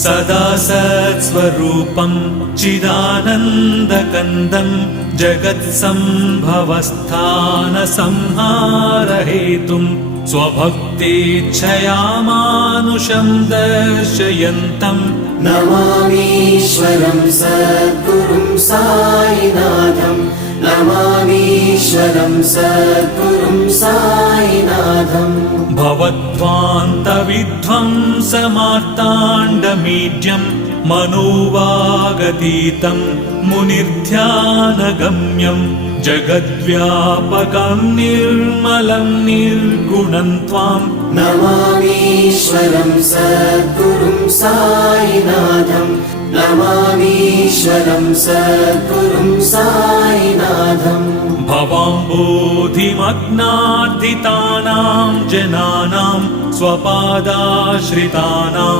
सदा सत्स्वरूपं चिदानन्दकन्दं जगत्सम्भवस्थानसंहारहेतुं स्वभक्तेच्छया मानुषं दर्शयन्तं नमामीश्वरं सद्गुरुं साईनाथं नमामीश्वरं सद्गुरुं साईनाथं भवद्वान्तविध्वंसमार्ताण्डमीड्यं मनोवागतीतं मुनिर्ध्यानगम्यं जगद्व्यापकं निर्मलं निर्गुणं त्वां नमामीश्वरं सद्गुरुं साईनाथं नमामीश्वरं सद्गुरुं साईनाथं भवाम्बोधिमग्नार्दितानां जनानां स्वपादाश्रितानां